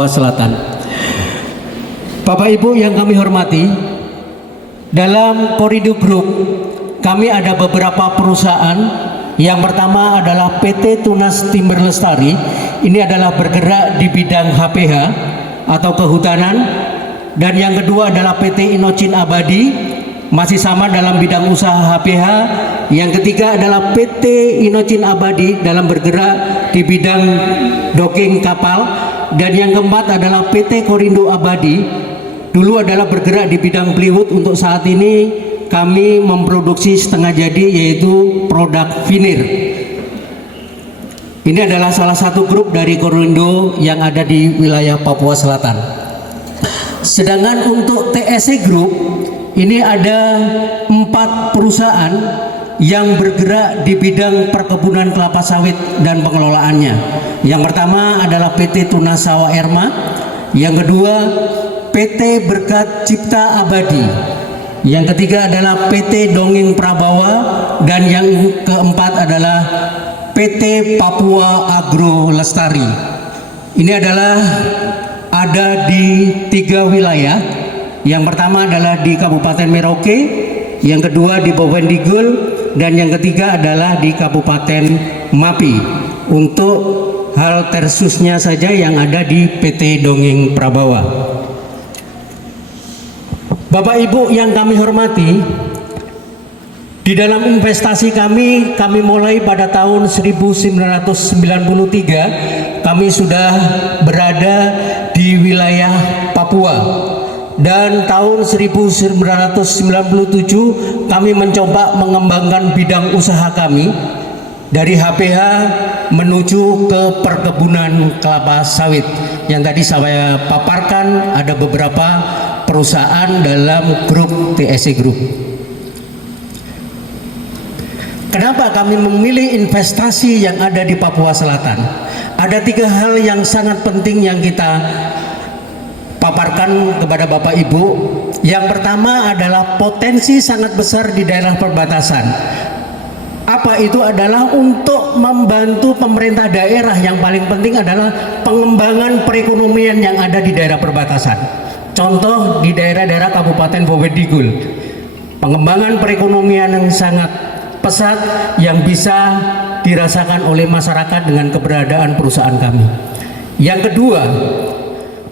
Papua Selatan. Bapak Ibu yang kami hormati, dalam Korindo Group kami ada beberapa perusahaan. Yang pertama adalah PT Tunas Timber Lestari. Ini adalah bergerak di bidang HPH atau kehutanan. Dan yang kedua adalah PT Inocin Abadi, masih sama dalam bidang usaha HPH. Yang ketiga adalah PT Inocin Abadi dalam bergerak di bidang docking kapal. Dan yang keempat adalah PT Korindo Abadi, dulu adalah bergerak di bidang plywood. Untuk saat ini kami memproduksi setengah jadi, yaitu produk veneer. Ini adalah salah satu grup dari Korindo yang ada di wilayah Papua Selatan. Sedangkan untuk TSC Group ini ada 4 perusahaan yang bergerak di bidang perkebunan kelapa sawit dan pengelolaannya. Yang pertama adalah PT Tunas Sawah Erma, yang kedua PT Berkat Cipta Abadi, yang ketiga adalah PT Dongeng Prabawa, dan yang keempat adalah PT Papua Agro Lestari. Ini adalah ada di 3 wilayah. Yang pertama adalah di Kabupaten Merauke, yang kedua di Bovendigul, dan yang ketiga adalah di Kabupaten Mapi. Untuk hal tersusnya saja yang ada di PT Dongeng Prabawa. Bapak Ibu yang kami hormati, di dalam investasi kami mulai pada tahun 1993. Kami sudah berada di wilayah Papua, dan tahun 1997 kami mencoba mengembangkan bidang usaha kami dari HPH menuju ke perkebunan kelapa sawit. Yang tadi saya paparkan ada beberapa perusahaan dalam grup TSC Group. Kenapa kami memilih investasi yang ada di Papua Selatan? Ada 3 hal yang sangat penting yang kita paparkan kepada Bapak Ibu. Yang pertama adalah potensi sangat besar di daerah perbatasan. Apa itu? Adalah untuk membantu pemerintah daerah. Yang paling penting adalah pengembangan perekonomian yang ada di daerah perbatasan. Contoh di daerah-daerah Kabupaten Bovendigul, pengembangan perekonomian yang sangat pesat yang bisa dirasakan oleh masyarakat dengan keberadaan perusahaan kami. Yang kedua,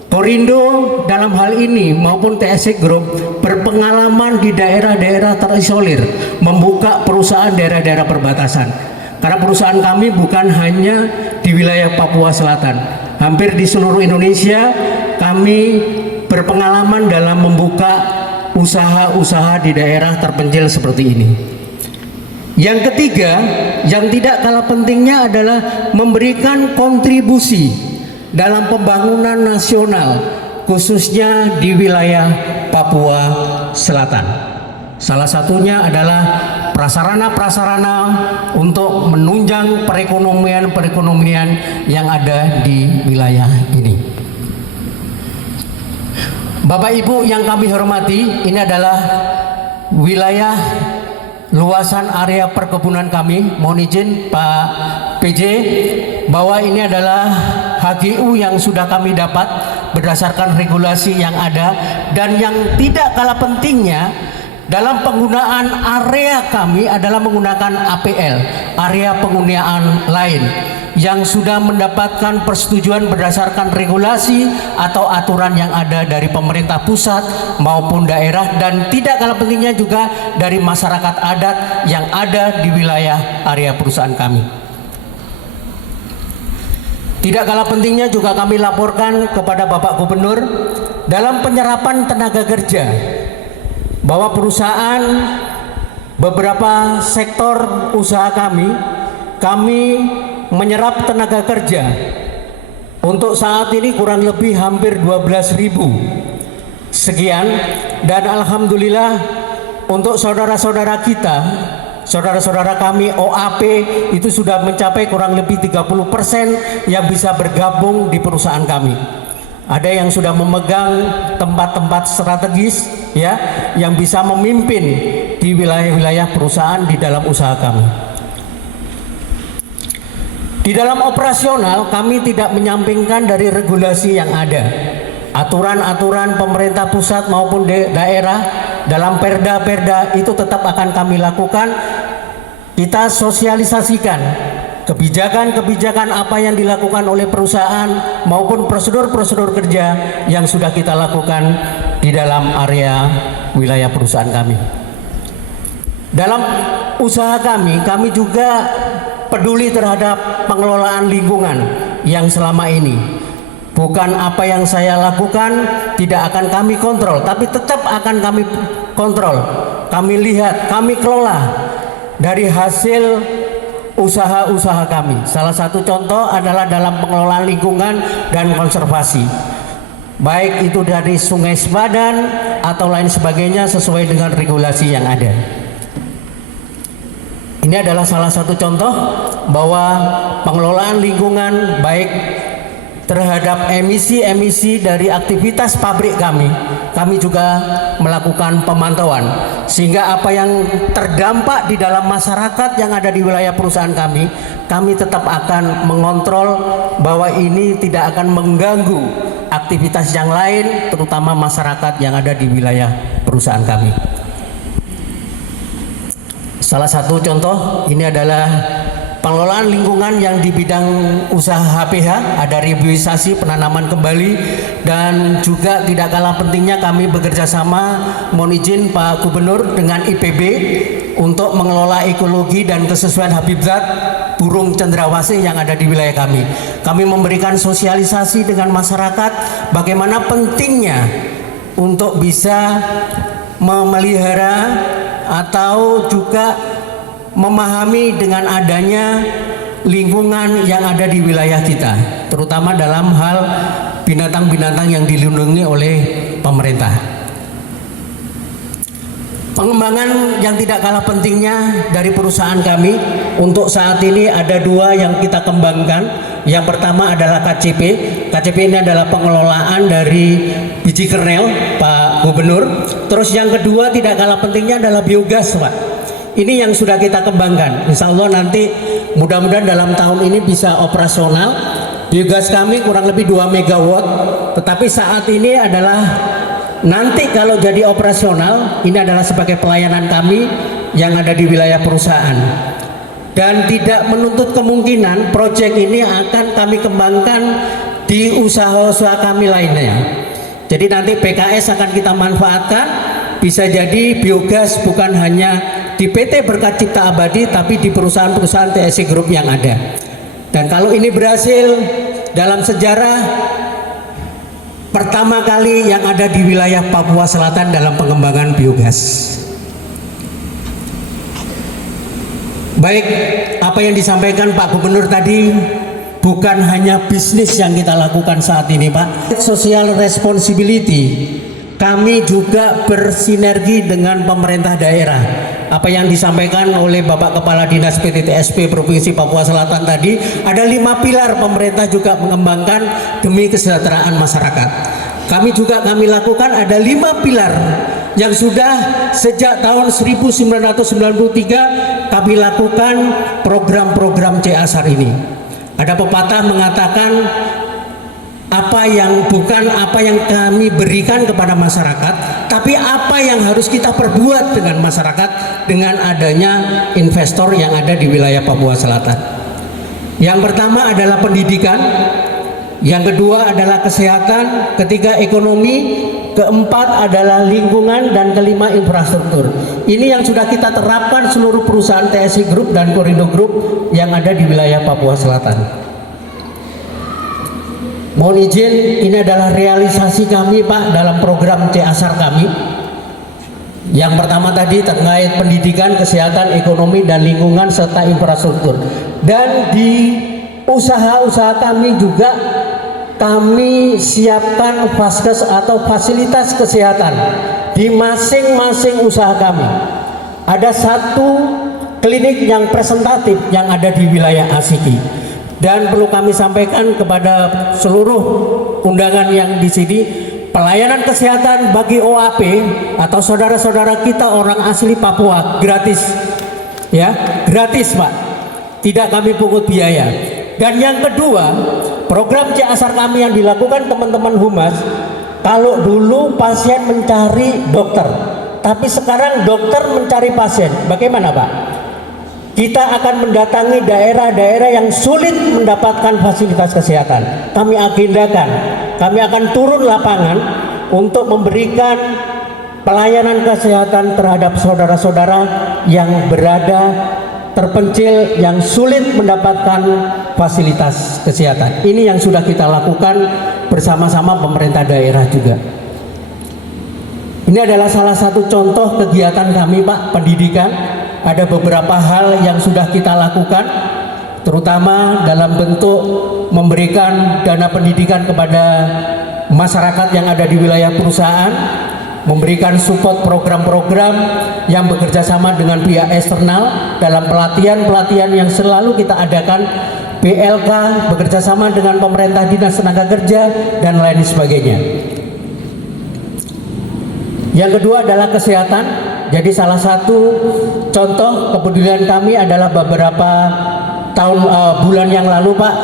Korindo dalam hal ini maupun TSC Group berpengalaman di daerah-daerah terisolir, membuka perusahaan daerah-daerah perbatasan. Karena perusahaan kami bukan hanya di wilayah Papua Selatan, hampir di seluruh Indonesia kami berpengalaman dalam membuka usaha-usaha di daerah terpencil seperti ini. Yang ketiga, yang tidak kalah pentingnya adalah memberikan kontribusi dalam pembangunan nasional, khususnya di wilayah Papua Selatan. Salah satunya adalah prasarana-prasarana untuk menunjang perekonomian yang ada di wilayah ini. Bapak Ibu yang kami hormati, ini adalah wilayah luasan area perkebunan kami. Mohon izin Pak PJ bahwa ini adalah HGU yang sudah kami dapat berdasarkan regulasi yang ada, dan yang tidak kalah pentingnya dalam penggunaan area kami adalah menggunakan APL, area penggunaan lain, yang sudah mendapatkan persetujuan berdasarkan regulasi atau aturan yang ada dari pemerintah pusat maupun daerah, dan tidak kalah pentingnya juga dari masyarakat adat yang ada di wilayah area perusahaan kami. Tidak kalah pentingnya juga kami laporkan kepada Bapak Gubernur dalam penyerapan tenaga kerja, bahwa perusahaan beberapa sektor usaha kami menyerap tenaga kerja untuk saat ini kurang lebih hampir 12.000 sekian, dan alhamdulillah untuk saudara-saudara kita, saudara-saudara kami OAP itu sudah mencapai kurang lebih 30% yang bisa bergabung di perusahaan kami. Ada yang sudah memegang tempat-tempat strategis ya, yang bisa memimpin di wilayah-wilayah perusahaan di dalam usaha kami. Di dalam operasional kami tidak menyampingkan dari regulasi yang ada. Aturan-aturan pemerintah pusat maupun daerah dalam perda-perda itu tetap akan kami lakukan. Kita sosialisasikan kebijakan-kebijakan apa yang dilakukan oleh perusahaan maupun prosedur-prosedur kerja yang sudah kita lakukan di dalam area wilayah perusahaan kami. Dalam usaha kami juga peduli terhadap pengelolaan lingkungan yang selama ini. Bukan apa yang saya lakukan tidak akan kami kontrol, tapi tetap akan kami kontrol. Kami lihat, kami kelola dari hasil usaha-usaha kami. Salah satu contoh adalah dalam pengelolaan lingkungan dan konservasi. Baik itu dari Sungai Sepadan atau lain sebagainya sesuai dengan regulasi yang ada. Ini adalah salah satu contoh bahwa pengelolaan lingkungan baik terhadap emisi-emisi dari aktivitas pabrik kami juga melakukan pemantauan sehingga apa yang terdampak di dalam masyarakat yang ada di wilayah perusahaan kami tetap akan mengontrol bahwa ini tidak akan mengganggu aktivitas yang lain terutama masyarakat yang ada di wilayah perusahaan kami. Salah satu contoh ini adalah pengelolaan lingkungan yang di bidang usaha HPH, ada reboisasi, penanaman kembali, dan juga tidak kalah pentingnya kami bekerja sama, mohon izin Pak Gubernur dengan IPB untuk mengelola ekologi dan kesesuaian habitat burung cendrawasih yang ada di wilayah kami. Kami memberikan sosialisasi dengan masyarakat bagaimana pentingnya untuk bisa memelihara atau juga memahami dengan adanya lingkungan yang ada di wilayah kita, terutama dalam hal binatang-binatang yang dilindungi oleh pemerintah. Pengembangan yang tidak kalah pentingnya dari perusahaan kami untuk saat ini ada dua yang kita kembangkan. Yang pertama adalah KCP. KCP ini adalah pengelolaan dari biji kernel Pak Gubernur. Terus yang kedua tidak kalah pentingnya adalah biogas Pak. Ini yang sudah kita kembangkan. Insya Allah nanti mudah-mudahan dalam tahun ini bisa operasional. Biogas kami kurang lebih 2 megawatt. Tetapi saat ini adalah nanti kalau jadi operasional ini adalah sebagai pelayanan kami yang ada di wilayah perusahaan. Dan tidak menuntut kemungkinan proyek ini akan kami kembangkan di usaha-usaha kami lainnya. Jadi nanti PKS akan kita manfaatkan, bisa jadi biogas bukan hanya di PT Berkat Cipta Abadi tapi di perusahaan-perusahaan TSI Group yang ada. Dan kalau ini berhasil dalam sejarah pertama kali yang ada di wilayah Papua Selatan dalam pengembangan biogas. Baik, apa yang disampaikan Pak Gubernur tadi bukan hanya bisnis yang kita lakukan saat ini Pak, social responsibility. Kami juga bersinergi dengan pemerintah daerah. Apa yang disampaikan oleh Bapak Kepala Dinas PTTSP Provinsi Papua Selatan tadi, ada 5 pilar pemerintah juga mengembangkan demi kesejahteraan masyarakat. Kami lakukan ada 5 pilar yang sudah sejak tahun 1993 kami lakukan program-program CSR ini. Ada pepatah mengatakan apa yang kami berikan kepada masyarakat, tapi apa yang harus kita perbuat dengan masyarakat dengan adanya investor yang ada di wilayah Papua Selatan. Yang pertama adalah pendidikan, yang kedua adalah kesehatan, ketiga ekonomi, keempat adalah lingkungan, dan kelima infrastruktur. Ini yang sudah kita terapkan seluruh perusahaan TSI Group dan Korindo Group yang ada di wilayah Papua Selatan. Mohon izin, ini adalah realisasi kami Pak dalam program CSR kami. Yang pertama tadi terkait pendidikan, kesehatan, ekonomi, dan lingkungan serta infrastruktur. Dan di usaha-usaha kami juga kami siapkan vaskes atau fasilitas kesehatan di masing-masing usaha kami. Ada 1 klinik yang presentatif yang ada di wilayah Asiki. Dan perlu kami sampaikan kepada seluruh undangan yang di sini, pelayanan kesehatan bagi OAP atau saudara-saudara kita orang asli Papua gratis, ya, gratis Pak. Tidak kami pungut biaya. Dan yang kedua, program CSR kami yang dilakukan teman-teman humas, kalau dulu pasien mencari dokter, tapi sekarang dokter mencari pasien. Bagaimana Pak? Kita akan mendatangi daerah-daerah yang sulit mendapatkan fasilitas kesehatan. Kami agendakan, kami akan turun lapangan untuk memberikan pelayanan kesehatan terhadap saudara-saudara yang berada terpencil, yang sulit mendapatkan fasilitas kesehatan. Ini yang sudah kita lakukan bersama-sama pemerintah daerah juga. Ini adalah salah satu contoh kegiatan kami Pak, pendidikan. Ada beberapa hal yang sudah kita lakukan, terutama dalam bentuk memberikan dana pendidikan kepada masyarakat yang ada di wilayah perusahaan, memberikan support program-program yang bekerja sama dengan pihak eksternal dalam pelatihan-pelatihan yang selalu kita adakan, PLK bekerja sama dengan pemerintah dinas tenaga kerja dan lain sebagainya. Yang kedua adalah kesehatan. Jadi salah satu contoh kepedulian kami adalah beberapa bulan yang lalu Pak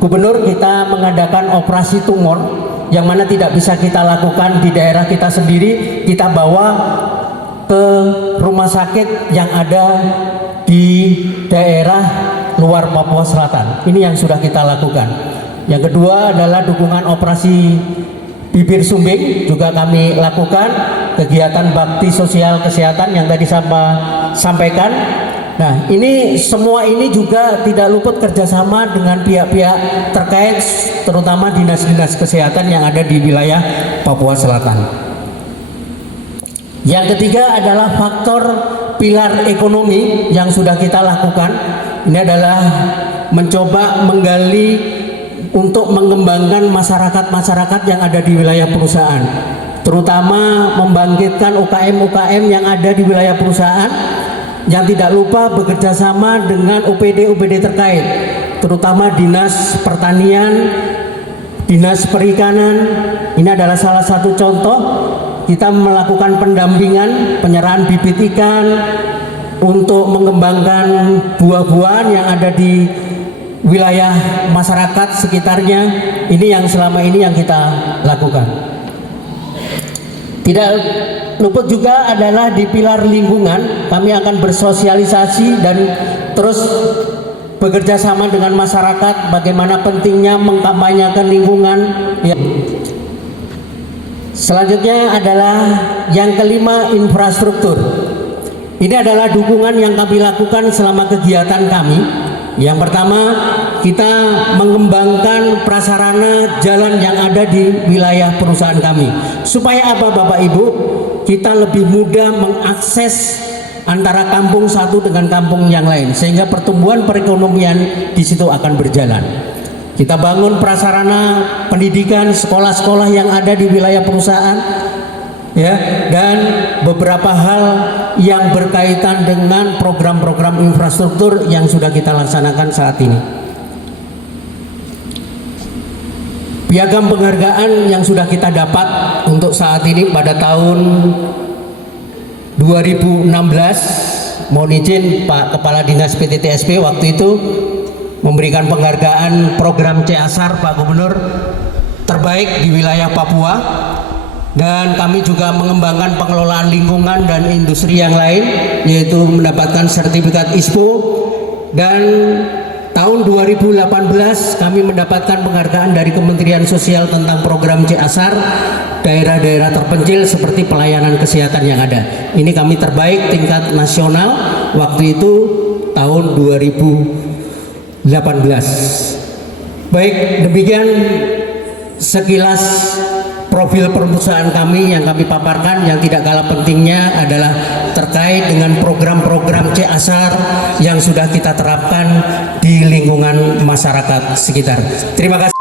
Gubernur, kita mengadakan operasi tumor yang mana tidak bisa kita lakukan di daerah kita sendiri, kita bawa ke rumah sakit yang ada di daerah luar Papua Selatan. Ini yang sudah kita lakukan. Yang kedua adalah dukungan operasi bibir sumbing, juga kami lakukan kegiatan bakti sosial kesehatan yang tadi sampaikan. Nah, ini semua ini juga tidak luput kerjasama dengan pihak-pihak terkait, terutama dinas-dinas kesehatan yang ada di wilayah Papua Selatan. Yang ketiga adalah faktor pilar ekonomi yang sudah kita lakukan. Ini adalah mencoba menggali untuk mengembangkan masyarakat-masyarakat yang ada di wilayah perusahaan, terutama membangkitkan UKM-UKM yang ada di wilayah perusahaan, yang tidak lupa bekerja sama dengan UPD-UPD terkait, terutama Dinas Pertanian, Dinas Perikanan. Ini adalah salah satu contoh kita melakukan pendampingan, penyerahan bibit ikan untuk mengembangkan buah-buahan yang ada di wilayah masyarakat sekitarnya. Ini yang selama ini yang kita lakukan. Tidak luput juga adalah di pilar lingkungan, kami akan bersosialisasi dan terus bekerja sama dengan masyarakat bagaimana pentingnya mengkampanyekan lingkungan. Selanjutnya adalah yang kelima, infrastruktur. Ini adalah dukungan yang kami lakukan selama kegiatan kami. Yang pertama, kita mengembangkan prasarana jalan yang ada di wilayah perusahaan kami. Supaya apa Bapak Ibu? Kita lebih mudah mengakses antara kampung satu dengan kampung yang lain, sehingga pertumbuhan perekonomian di situ akan berjalan. Kita bangun prasarana pendidikan, sekolah-sekolah yang ada di wilayah perusahaan, ya, dan beberapa hal yang berkaitan dengan program-program infrastruktur yang sudah kita laksanakan saat ini. Piagam penghargaan yang sudah kita dapat untuk saat ini pada tahun 2016, mohon izin Pak Kepala Dinas PTTSP waktu itu memberikan penghargaan program CSR Pak Gubernur terbaik di wilayah Papua. Dan kami juga mengembangkan pengelolaan lingkungan dan industri yang lain, yaitu mendapatkan sertifikat ISPO. Dan tahun 2018 kami mendapatkan penghargaan dari Kementerian Sosial tentang program CSR daerah-daerah terpencil seperti pelayanan kesehatan yang ada. Ini kami terbaik tingkat nasional waktu itu tahun 2018. Baik, demikian sekilas profil perusahaan kami yang kami paparkan. Yang tidak kalah pentingnya adalah terkait dengan program-program CSR yang sudah kita terapkan di lingkungan masyarakat sekitar. Terima kasih.